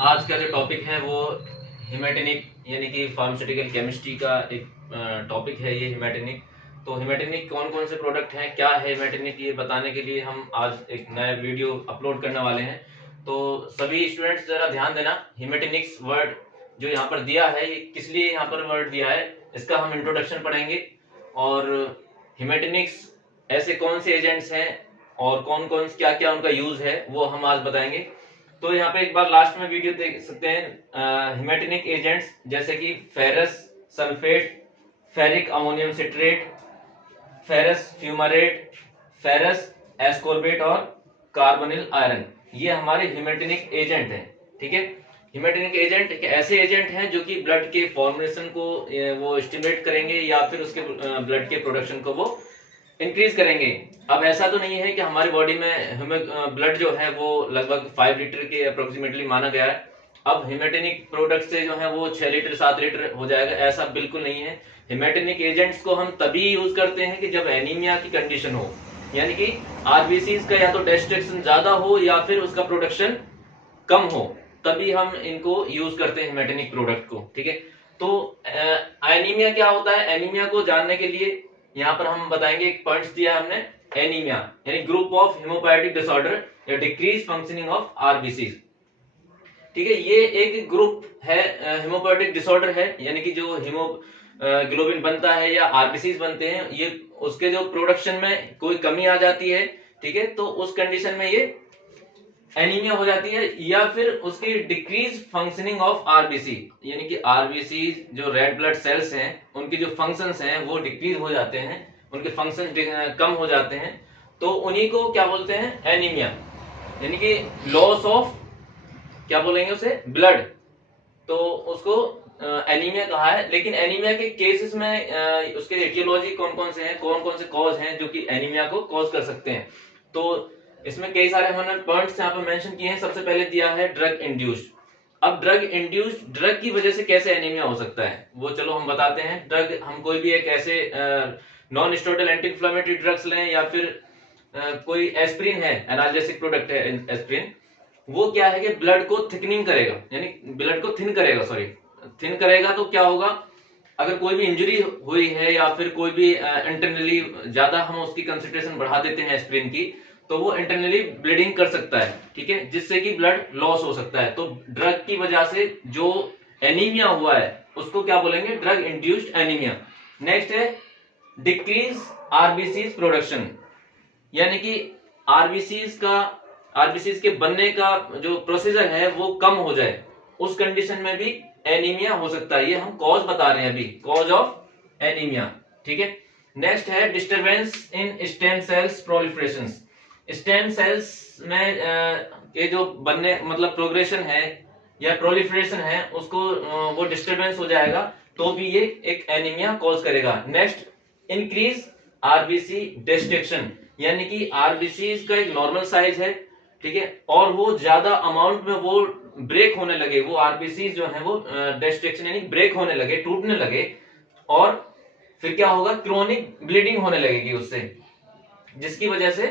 आज का जो टॉपिक है वो हिमेटेनिक यानी कि फार्मास्यूटिकल केमिस्ट्री का एक टॉपिक है ये हिमेटेनिक। तो हिमेटेनिक कौन कौन से प्रोडक्ट हैं, क्या है हिमेटेनिक, ये बताने के लिए हम आज एक नया वीडियो अपलोड करने वाले हैं। तो सभी स्टूडेंट्स जरा ध्यान देना, हिमेटेनिक्स वर्ड जो यहाँ पर दिया है ये किस लिए यहाँ पर वर्ड दिया है, इसका हम इंट्रोडक्शन पढ़ेंगे। और हिमेटेनिक्स ऐसे कौन से एजेंट्स हैं और कौन कौन क्या क्या उनका यूज है वो हम आज बताएंगे। तो यहाँ पे एक बार लास्ट में वीडियो देख सकते हैं। हिमेटेनिक एजेंट्स जैसे कि ferrous sulphate, ferric ammonium citrate, ferrous fumarate, ferrous ascorbate और कार्बोनिल आयरन, ये हमारे हिमेटेनिक एजेंट हैं। ठीक है, हिमेटेनिक एजेंट एक ऐसे एजेंट हैं जो कि ब्लड के फॉर्मेशन को वो स्टिमुलेट करेंगे या फिर उसके ब्लड के प्रोडक्शन को वो इंक्रीज करेंगे। अब ऐसा तो नहीं है कि हमारी बॉडी में ब्लड जो है वो लगभग 5 लीटर के अप्रोक्सीमेटली माना गया है। अब हिमेटेनिक प्रोडक्ट से जो है वो 6 लीटर 7 लीटर हो जाएगा, ऐसा बिल्कुल नहीं है। हिमेटेनिक एजेंट्स को हम तभी यूज करते हैं कि जब एनीमिया की कंडीशन हो, यानी कि आरबीसीज का या तो डिस्ट्रक्शन ज्यादा हो या फिर उसका प्रोडक्शन कम हो, तभी हम इनको यूज करते हैं हिमेटेनिक प्रोडक्ट को। ठीक है, तो एनीमिया क्या होता है, एनीमिया को जानने के लिए यहाँ पर हम बताएंगे, एक पॉइंट्स दिया हमने। एनीमिया यानी ग्रुप ऑफ हिमोपैथिक डिसऑर्डर या डिक्रीज फंक्शनिंग ऑफ आरबीसीज। ठीक है, ये एक ग्रुप है, हिमोपैथिक डिसऑर्डर है, यानी कि जो हीमोग्लोबिन बनता है या आरबीसीज बनते हैं, ये उसके जो प्रोडक्शन में कोई कमी आ जाती है। ठीक है, तो उस कंडीशन में ये एनीमिया हो जाती है, या फिर उसकी डिक्रीज फंक्शनिंग ऑफ आरबीसी, यानी कि आरबीसी जो रेड ब्लड सेल्स हैं उनके जो फंक्शंस हैं वो डिक्रीज हो जाते हैं, उनके फंक्शन कम हो जाते हैं, तो उन्हीं को क्या बोलते हैं, एनीमिया, यानी कि लॉस ऑफ क्या बोलेंगे उसे, ब्लड, तो उसको एनीमिया कहा है। लेकिन एनीमिया के केसेस में उसके एटियोलॉजी कौन कौन से हैं, कौन कौन से कॉज हैं जो कि एनीमिया को कॉज कर सकते हैं, तो इसमें कई सारे हमने पॉइंट्स यहाँ पर मेंशन किए हैं। सबसे पहले दिया है ड्रग इंड्यूस्ड। अब ड्रग इंड्यूस्ड, ड्रग की वजह से कैसे एनीमिया हो सकता है वो चलो हम बताते हैं। ड्रग, हम कोई भी एक ऐसे non steroidal anti inflammatory drugs लें या फिर कोई एस्प्रिन है, एनाल्जेसिक प्रोडक्ट है एस्प्रिन, वो क्या है कि ब्लड को थिकनिंग करेगा, यानी ब्लड को थिन करेगा, थिन करेगा। तो क्या होगा, अगर कोई भी इंजरी हुई है या फिर कोई भी इंटरनली ज्यादा हम उसकी कंसंट्रेशन बढ़ा देते हैं एस्प्रिन की, तो वो इंटरनली ब्लीडिंग कर सकता है। ठीक है, जिससे कि ब्लड लॉस हो सकता है। तो ड्रग की वजह से जो एनीमिया हुआ है उसको क्या बोलेंगे, ड्रग इंड्यूस्ड एनीमिया। नेक्स्ट है डिक्रीज आरबीसीज प्रोडक्शन, यानी कि आरबीसीज के बनने का जो प्रोसीजर है वो कम हो जाए, उस कंडीशन में भी एनीमिया हो सकता है। ये हम कॉज बता रहे हैं अभी, कॉज ऑफ एनीमिया। ठीक है, नेक्स्ट है disturbance in stem cells proliferation. Stem cells में ये जो बनने मतलब प्रोग्रेशन है या प्रोलिफरेशन है उसको वो डिस्टरबेंस हो जाएगा, तो भी ये एक एनीमिया कॉज करेगा। नेक्स्ट इंक्रीज आरबीसी डिस्ट्रक्शन, यानी कि आरबीसी का एक नॉर्मल साइज है, ठीक है, और वो ज्यादा अमाउंट में वो ब्रेक होने लगे, वो आरबीसी जो है वो डिस्ट्रक्शन यानी ब्रेक होने लगे, टूटने लगे, और फिर क्या होगा, क्रोनिक ब्लीडिंग होने लगेगी उससे, जिसकी वजह से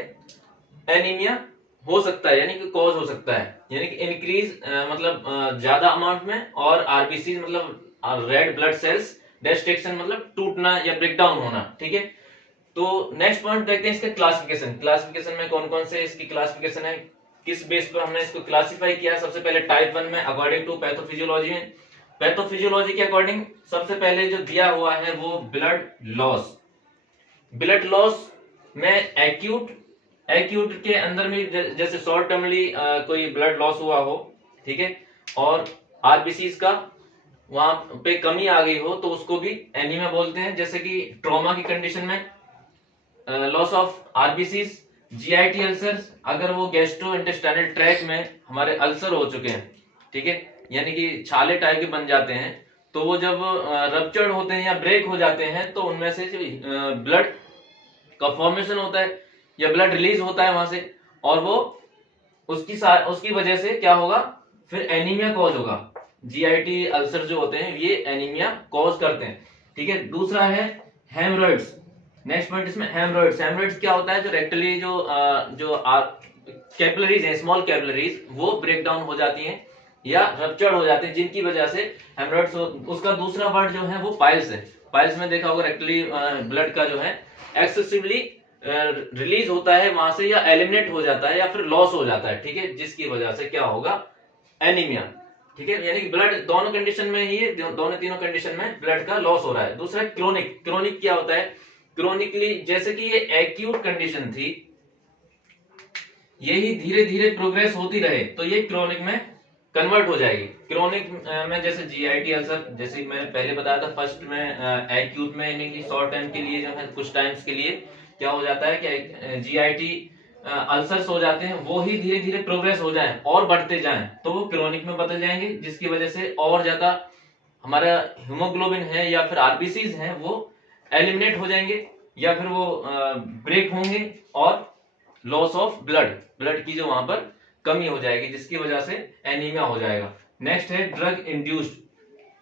एनीमिया हो सकता है, यानी कि कॉज हो सकता है। यानी कि इंक्रीज मतलब ज्यादा अमाउंट में, और आरबीसी मतलब रेड ब्लड सेल्स, डिस्ट्रक्शन मतलब टूटना या ब्रेकडाउन होना। ठीक है, तो नेक्स्ट पॉइंट देखते हैं इसके क्लासिफिकेशन। क्लासिफिकेशन में कौन कौन से इसकी क्लासिफिकेशन है, किस बेस पर हमने इसको क्लासिफाई किया। सबसे पहले टाइप 1 में अकॉर्डिंग टू पैथोफिजियोलॉजी में, पैथोफिजियोलॉजी के अकॉर्डिंग सबसे पहले जो दिया हुआ है वो ब्लड लॉस। ब्लड लॉस में एक्यूट के अंदर में जैसे शॉर्ट टर्मली कोई ब्लड लॉस हुआ हो, ठीक है, और आरबीसी का वहां पे कमी आ गई हो, तो उसको भी एनीमिया बोलते हैं। जैसे कि ट्रॉमा की कंडीशन में loss of RBC, GIT ulcers, अगर वो गैस्ट्रो इंटेस्टाइनल ट्रैक में हमारे अल्सर हो चुके हैं, ठीक है, यानी कि छाले टाइप के बन जाते हैं, तो वो जब रप्चर्ड होते हैं या ब्रेक हो जाते हैं, तो उनमें से ब्लड का फॉर्मेशन होता है या ब्लड रिलीज होता है वहां से, और वो उसकी वजह से क्या होगा, फिर एनीमिया कॉज होगा। जीआईटी अल्सर जो होते हैं ये एनीमिया कॉज करते हैं। ठीक है, दूसरा है हेमरॉइड्स। नेक्स्ट पॉइंट इसमें हेमरॉइड्स। हेमरॉइड्स क्या होता है, जो रेक्टली जो कैपिलरीज हैं, स्मॉल कैपिलरीज, वो ब्रेक डाउन हो जाती हैं, या रप्चर्ड हो जाते हैं, जिनकी वजह से हेमरॉइड्स। उसका दूसरा वर्ड जो है वो पाइल्स है। पाइल्स में देखा होगा रेक्टली ब्लड का जो है एक्सेसिवली रिलीज होता है वहां से, या एलिमिनेट हो जाता है, या फिर लॉस हो जाता है, ठीक है, जिसकी वजह से क्या होगा, एनीमिया, ठीक है। यानी कि ब्लड दोनों कंडीशन में ही, दोनों तीनों कंडीशन में ब्लड का लॉस हो रहा है। दूसरा क्रोनिक। क्रोनिक क्या होता है, क्रोनिकली जैसे कि ये एक्यूट कंडीशन थी, यही धीरे धीरे प्रोग्रेस होती रहे तो ये क्रोनिक में कन्वर्ट हो जाएगी। क्रोनिक में जैसे जीआईटी अल्सर, जैसे मैंने पहले बताया था, फर्स्ट में एक्यूट में यानी कि शॉर्ट टाइम के लिए जो है, कुछ टाइम्स के लिए क्या हो जाता है कि जीआईटी अल्सर्स हो जाते हैं, वो ही धीरे धीरे प्रोग्रेस हो जाए और बढ़ते जाएं तो वो क्रोनिक में बदल जाएंगे, जिसकी वजह से और ज्यादा हमारा हीमोग्लोबिन है या फिर आरबीसीज है वो एलिमिनेट हो जाएंगे, या फिर वो ब्रेक होंगे और लॉस ऑफ ब्लड की जो वहां पर कमी हो जाएगी, जिसकी वजह से एनीमिया हो जाएगा। नेक्स्ट है ड्रग इंड्यूस्ड।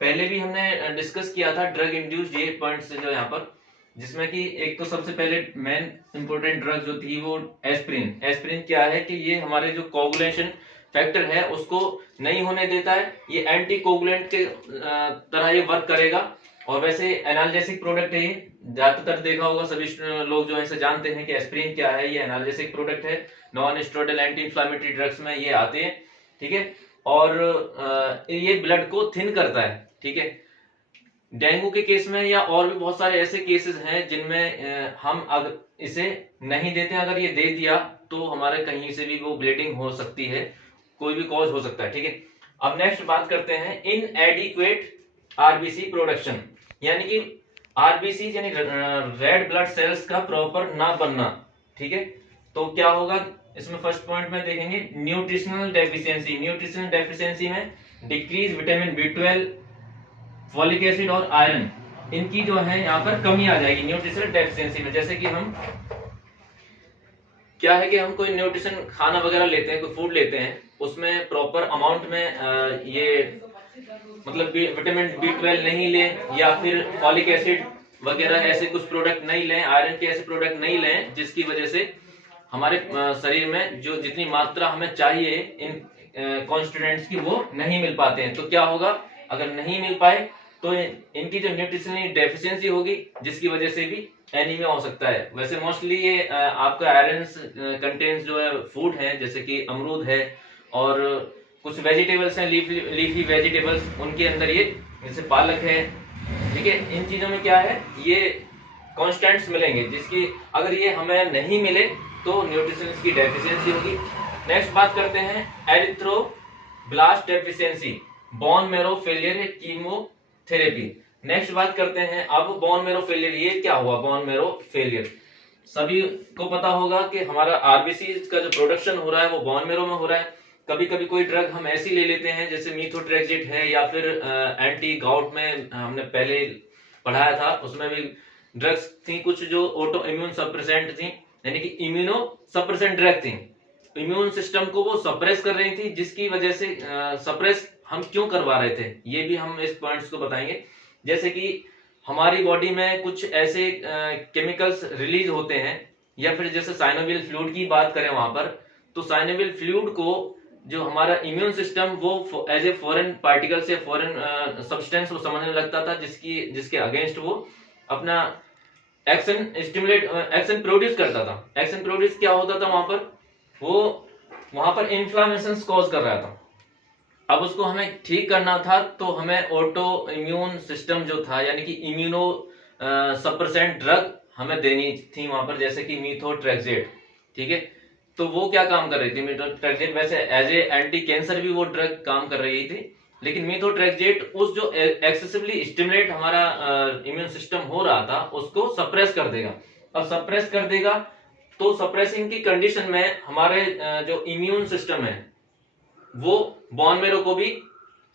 पहले भी हमने डिस्कस किया था ड्रग इंड्यूस्ड, ये पॉइंट्स जो यहाँ पर, जिसमें कि एक तो सबसे पहले मेन इंपॉर्टेंट ड्रग जो थी वो एस्प्रिन। एस्प्रिन क्या है कि ये हमारे जो कोगुलेशन फैक्टर है उसको नहीं होने देता है, ये एंटी कोगुलेंट के तरह ये वर्क करेगा। और वैसे एनाल्जेसिक प्रोडक्ट है ये, ज्यादातर देखा होगा सभी लोग जो है इसे जानते हैं कि एस्प्रिन क्या है, ये एनाल्जेसिक प्रोडक्ट है, non steroidal anti inflammatory drugs में ये आते हैं, ठीक है। और ये ब्लड को थिन करता है, ठीक है। डेंगू के केस में या और भी बहुत सारे ऐसे केसेस हैं जिनमें हम अगर इसे नहीं देते, अगर ये दे दिया तो हमारे कहीं से भी वो ब्लीडिंग हो सकती है, कोई भी कॉज हो सकता है, ठीक है। अब नेक्स्ट बात करते हैं इनएडिक्वेट आरबीसी प्रोडक्शन, यानी कि आरबीसी यानी रेड ब्लड सेल्स का प्रॉपर ना बनना, ठीक है। तो क्या होगा इसमें, फर्स्ट पॉइंट में देखेंगे न्यूट्रिशनल डेफिशिएंसी। न्यूट्रिशनल डेफिशिएंसी में decrease vitamin B12, folic acid और आयरन, इनकी जो है यहाँ पर कमी आ जाएगी न्यूट्रिशनल डेफिशिएंसी में। जैसे कि हम क्या है कि हम कोई न्यूट्रिशन खाना वगैरह लेते हैं, कोई फूड लेते हैं, उसमें प्रॉपर अमाउंट में ये मतलब विटामिन B12 नहीं लें, या फिर फॉलिक एसिड वगैरह ऐसे कुछ प्रोडक्ट नहीं लें, आयरन के ऐसे प्रोडक्ट नहीं लें, जिसकी वजह से हमारे शरीर में जो जितनी मात्रा हमें चाहिए इन कॉन्स्टिट्यूएंट्स की वो नहीं मिल पाते हैं। तो क्या होगा, अगर नहीं मिल पाए तो इनकी जो न्यूट्रिशनल डेफिशिएंसी होगी, जिसकी वजह से भी एनीमिया हो सकता है। वैसे मोस्टली ये आपका आयरन कंटेंट्स जो है फूड है, जैसे कि अमरूद है और कुछ वेजिटेबल्स हैं, लीफी वेजिटेबल्स, उनके अंदर ये जैसे पालक है, ठीक है। इन चीजों में क्या है, ये कॉन्स्टेंट्स मिलेंगे, जिसकी अगर ये हमें नहीं मिले तो न्यूट्रिशंस की डेफिशिएंसी होगी। नेक्स्ट बात करते हैं erythroblast deficiency, bone marrow failure, chemotherapy. Next बात करते हैं अब बोन मैरो फेलियर। ये क्या हुआ बोन मैरो फेलियर, सभी को पता होगा कि हमारा आरबीसी का जो प्रोडक्शन हो रहा है वो बोन मैरो में हो रहा है। कभी कभी कोई ड्रग हम ऐसी ले लेते हैं, जैसे मीथोट्रेक्सिट है, या फिर एंटी गाउट में हमने पहले पढ़ाया था, उसमें भी ड्रग्स थी कुछ जो ऑटो इम्यून सप्रेसेंट थी, यानी कि इम्यूनो सप्रेसेंट ड्रग थी, इम्यून सिस्टम को वो सप्रेस कर रही थी, जिसकी वजह से सप्रेस हम क्यों करवा रहे थे ये भी हम इस पॉइंट्स को बताएंगे। जैसे कि हमारी बॉडी में कुछ ऐसे केमिकल्स रिलीज होते हैं, या फिर जैसे साइनोवियल फ्लूइड की बात करें वहां पर, तो साइनोवियल फ्लूइड को जो हमारा इम्यून सिस्टम वो एज ए फॉरेन पार्टिकल से फॉरेन सब्सटेंस वो समझने लगता था, जिसके अगेंस्ट वो अपना एक्शन प्रोड्यूस करता था। एक्शन प्रोड्यूस क्या होता था वहां पर, वो वहां पर इन्फ्लामेशन कॉज कर रहा था। अब उसको हमें ठीक करना था, तो हमें ऑटो इम्यून सिस्टम जो था, यानी कि इम्यूनो सप्रेसेंट ड्रग हमें देनी थी वहां पर, जैसे कि मीथोट्रेक्सेट, ठीक है। तो वो क्या काम कर रही थी मीथोट्रेक्सेट, वैसे एज ए एंटी कैंसर भी वो ड्रग काम कर रही थी, लेकिन मीथोट्रेक्सेट उस जो एक्सेसिवली स्टिमुलेट हमारा इम्यून सिस्टम हो रहा था उसको सप्रेस कर देगा। अब सप्रेस कर देगा तो सप्रेसिंग की कंडीशन में हमारे जो इम्यून सिस्टम है वो बोन मैरो को भी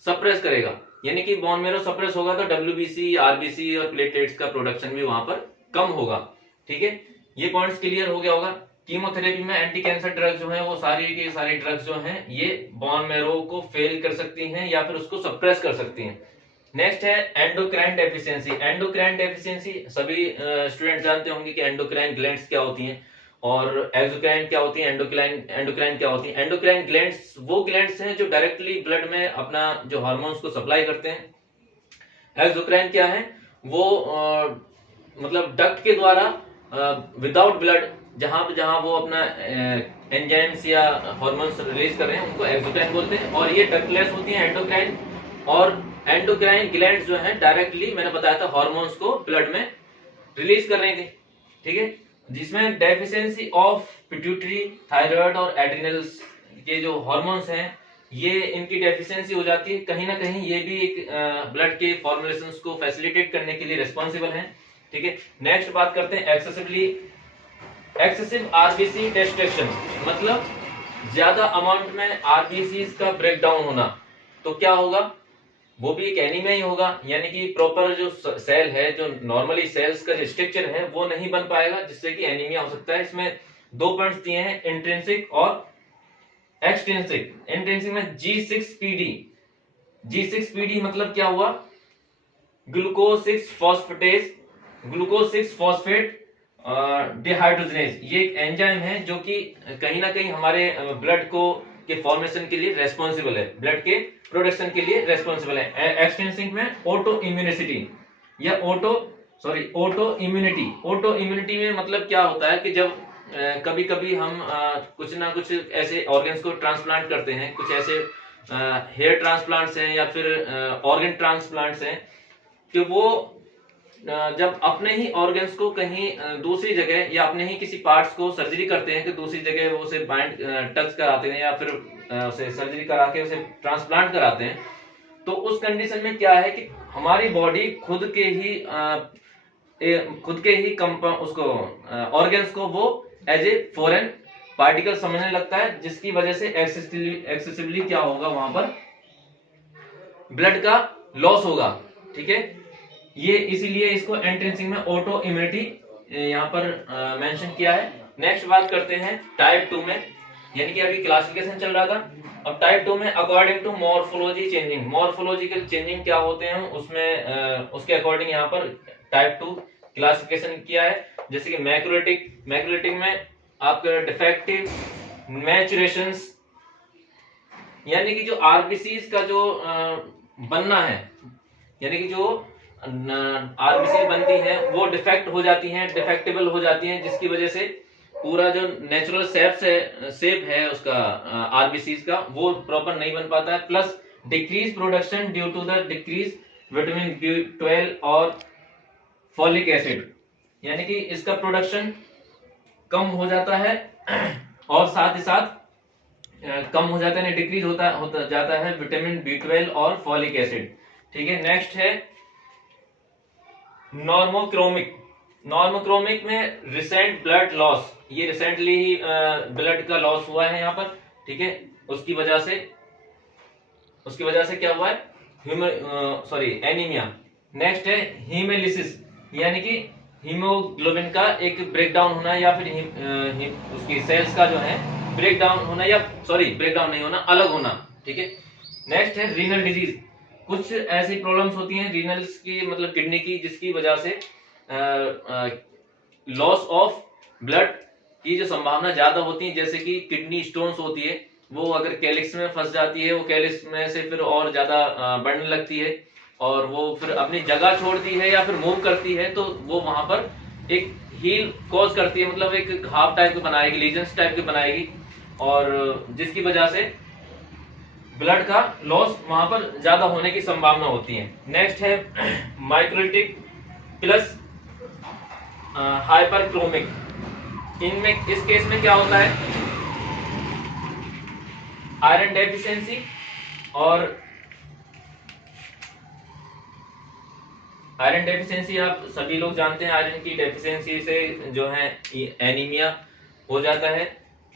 सप्रेस करेगा, यानी कि बोन मैरो सप्रेस होगा तो डब्ल्यूबीसी, आरबीसी और प्लेटलेट्स का प्रोडक्शन भी वहां पर कम होगा, ठीक है। ये पॉइंट्स क्लियर हो गया होगा। कीमोथेरेपी में एंटी कैंसर ड्रग्स जो है वो सारी की सारी ड्रग्स जो हैं ये बोन मैरो को फेल कर सकती हैं या फिर उसको सप्रेस कर सकती हैं। नेक्स्ट है एंडोक्राइन डेफिशिएंसी। एंडोक्राइन डेफिशिएंसी सभी स्टूडेंट जानते होंगे कि एंडोक्राइन ग्लैंड्स क्या होती हैं, और एक्सोक्राइन क्या होती है, एंडोक्राइन क्या होती है। एंडोक्राइन ग्लैंड्स वो ग्लैंड्स हैं जो डायरेक्टली ब्लड में अपना जो हार्मोन्स को सप्लाई करते हैं। एक्सोक्राइन क्या है, वो मतलब डक्ट के द्वारा विदाउट ब्लड जहां वो अपना एंजाइम्स या हार्मोन्स रिलीज कर रहे हैं उनको एक्सोक्राइन बोलते हैं। और ये डक्टलेस होती है एंडोक्राइन। और एंडोक्राइन ग्लैंड्स जो है डायरेक्टली मैंने बताया था हार्मोन्स को ब्लड में रिलीज कर रही थी, ठीक है। जिसमें डेफिशिएंसी ऑफ पिट्यूटरी, थायराइड और एड्रिनल्स के जो हार्मोन्स हैं ये इनकी डेफिशिएंसी हो जाती है। कहीं ना कहीं ये भी एक ब्लड के फॉर्मुलेशंस को फैसिलिटेट करने के लिए रिस्पॉन्सिबल हैं, ठीक है। नेक्स्ट बात करते हैं एक्सेसिव आरबीसी डिस्ट्रक्शन, मतलब ज्यादा अमाउंट में आरबीसी का ब्रेकडाउन होना। तो क्या होगा, वो भी एक एनीमिया ही होगा, यानी कि प्रॉपर जो सेल है, जो नॉर्मली सेल्स का जो स्ट्रक्चर है वो नहीं बन पाएगा, जिससे कि एनीमिया हो सकता है। इसमें 2 पॉइंट्स दिए हैं, इंट्रिंसिक और एक्सट्रिंसिक। इंट्रिंसिक में G6PD मतलब क्या हुआ, ग्लूकोज 6 फॉस्फेट डिहाइड्रोजनेज। ये एक एंजाइम है जो कि कहीं ना कहीं हमारे ब्लड को के फॉर्मेशन के लिए रेस्पॉन्सिबल है, ब्लड के प्रोडक्शन के लिए रेस्पॉन्सिबल है। एक्सट्रिंसिक में ऑटो इम्यूनिटी में मतलब क्या होता है कि जब कभी कभी हम कुछ ना कुछ ऐसे ऑर्गन्स को ट्रांसप्लांट करते हैं, कुछ ऐसे हेयर ट्रांसप्लांट्स हैं या फिर ऑर्गन ट्रांसप्लांट्स हैं कि वो जब अपने ही ऑर्गन्स को कहीं दूसरी जगह या अपने ही किसी पार्ट्स को सर्जरी करते हैं कि दूसरी जगह वो उसे बाइंड टच कराते हैं या फिर उसे सर्जरी करा के उसे ट्रांसप्लांट कराते हैं, तो उस कंडीशन में क्या है कि हमारी बॉडी खुद के ही उसको ऑर्गन्स को वो एज ए फॉरेन पार्टिकल समझने लगता है, जिसकी वजह से एक्सेसिवली क्या होगा, वहां पर ब्लड का लॉस होगा, ठीक है। ये इसीलिए इसको एंट्रेंसिंग में ऑटो इम्यूनिटी यहाँ पर मेंशन किया है। नेक्स्ट बात करते हैं टाइप 2 में, यानी कि अभी क्लासिफिकेशन चल रहा था, अब टाइप 2 में according to morphology changing, morphological changing क्या होते हैं उसमें उसके अकॉर्डिंग यहाँ पर टाइप 2 क्लासिफिकेशन किया है। जैसे कि मैक्रोलिटिक में आपका डिफेक्टिव मैचुरेशंस, यानी कि जो आरबीसीज का जो बनना है, यानी कि जो आरबीसी बनती हैं वो डिफेक्ट हो जाती हैं, डिफेक्टेबल हो जाती हैं, जिसकी वजह से पूरा जो नेचुरल शेप है उसका आरबीसीज का वो प्रॉपर नहीं बन पाता है। Plus decrease production due to the decrease vitamin B12 और फॉलिक एसिड, यानी कि इसका प्रोडक्शन कम हो जाता है और साथ ही साथ कम हो जाता है, डिक्रीज होता जाता है विटामिन B12 और फॉलिक एसिड, ठीक है। नेक्स्ट है नॉर्मोक्रोमिक में रिसेंट ब्लड लॉस, ये रिसेंटली ही ब्लड का लॉस हुआ है यहाँ पर, ठीक है। उसकी वजह से क्या हुआ है, एनीमिया। नेक्स्ट है हीमेलिसिस, यानी कि हीमोग्लोबिन का एक ब्रेकडाउन होना या फिर उसकी सेल्स का जो है ब्रेकडाउन होना, या ब्रेकडाउन नहीं होना, अलग होना, ठीक है। नेक्स्ट है रीनल डिजीज, कुछ ऐसी प्रॉब्लम्स होती हैं रीनल्स की, मतलब किडनी की, जिसकी वजह से लॉस ऑफ ब्लड की जो संभावना ज्यादा होती है। जैसे कि किडनी स्टोन्स होती है, वो अगर कैलिक्स में फंस जाती है, वो कैलिक्स में से फिर और ज्यादा बढ़ने लगती है और वो फिर अपनी जगह छोड़ती है या फिर मूव करती है, तो वो वहां पर एक हील कॉज करती है, मतलब एक घाव टाइप की बनाएगी, लीजन्स टाइप की बनाएगी, और जिसकी वजह से ब्लड का लॉस वहां पर ज्यादा होने की संभावना होती है। नेक्स्ट है माइक्रोलिटिक प्लस हाइपरक्रोमिक, इनमें इस केस में क्या होता है, आयरन डेफिशिएंसी, और आयरन डेफिशिएंसी आप सभी लोग जानते हैं, आयरन की डेफिशिएंसी से जो है एनीमिया हो जाता है।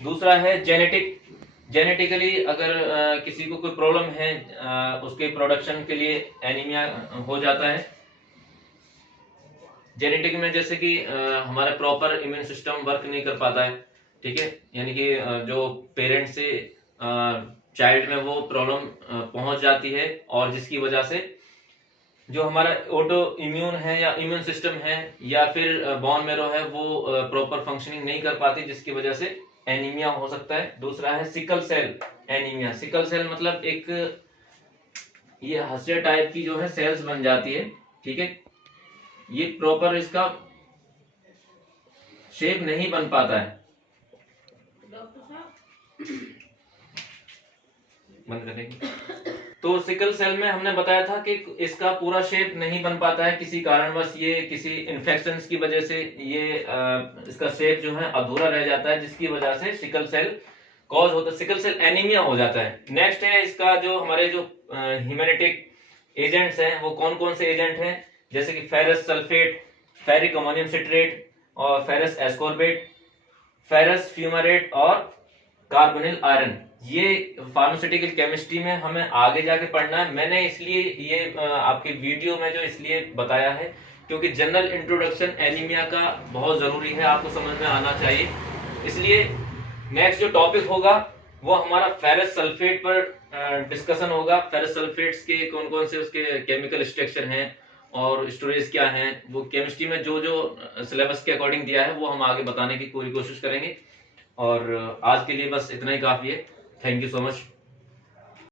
दूसरा है जेनेटिकली अगर किसी को कोई प्रॉब्लम है उसके प्रोडक्शन के लिए एनीमिया हो जाता है। जेनेटिक में जैसे कि हमारा प्रॉपर इम्यून सिस्टम वर्क नहीं कर पाता है, ठीक है, यानी कि जो पेरेंट्स से चाइल्ड में वो प्रॉब्लम पहुंच जाती है और जिसकी वजह से जो हमारा ऑटो इम्यून है या इम्यून सिस्टम है या फिर बोन मैरो है वो प्रॉपर फंक्शनिंग नहीं कर पाती, जिसकी वजह से एनीमिया हो सकता है। दूसरा है sickle cell anaemia. Sickle cell मतलब एक ये हंसिया टाइप की जो है सेल्स बन जाती है, ठीक है, ये प्रॉपर इसका शेप नहीं बन पाता है। बंद करेंगे। तो सिकल सेल में हमने बताया था कि इसका पूरा शेप नहीं बन पाता है किसी कारणवश, ये किसी इन्फेक्शंस की वजह से ये इसका शेप जो है अधूरा रह जाता है, जिसकी वजह से सिकल सेल कॉज होता है, सिकल सेल एनीमिया हो जाता है। नेक्स्ट है इसका जो हमारे जो हिमेटिक एजेंट्स हैं वो कौन कौन से एजेंट हैं, जैसे कि ferrous sulphate, ferric ammonium citrate और फेरस एस्कॉर्बेट, फेरस फ्यूमरेट और कार्बोनिल आयरन। ये फार्मास्यूटिकल केमिस्ट्री में हमें आगे जाके पढ़ना है। मैंने इसलिए ये आपके वीडियो में जो इसलिए बताया है क्योंकि जनरल इंट्रोडक्शन एनीमिया का बहुत जरूरी है, आपको समझ में आना चाहिए। इसलिए नेक्स्ट जो टॉपिक होगा वो हमारा फेरस सल्फेट पर डिस्कशन होगा। फेरस सल्फेट्स के कौन कौन से उसके केमिकल स्ट्रक्चर हैं और स्टोरेज क्या है, वो केमिस्ट्री में जो जो सिलेबस के अकॉर्डिंग दिया है वो हम आगे बताने की पूरी कोशिश करेंगे। और आज के लिए बस इतना ही काफी है। Thank you so much.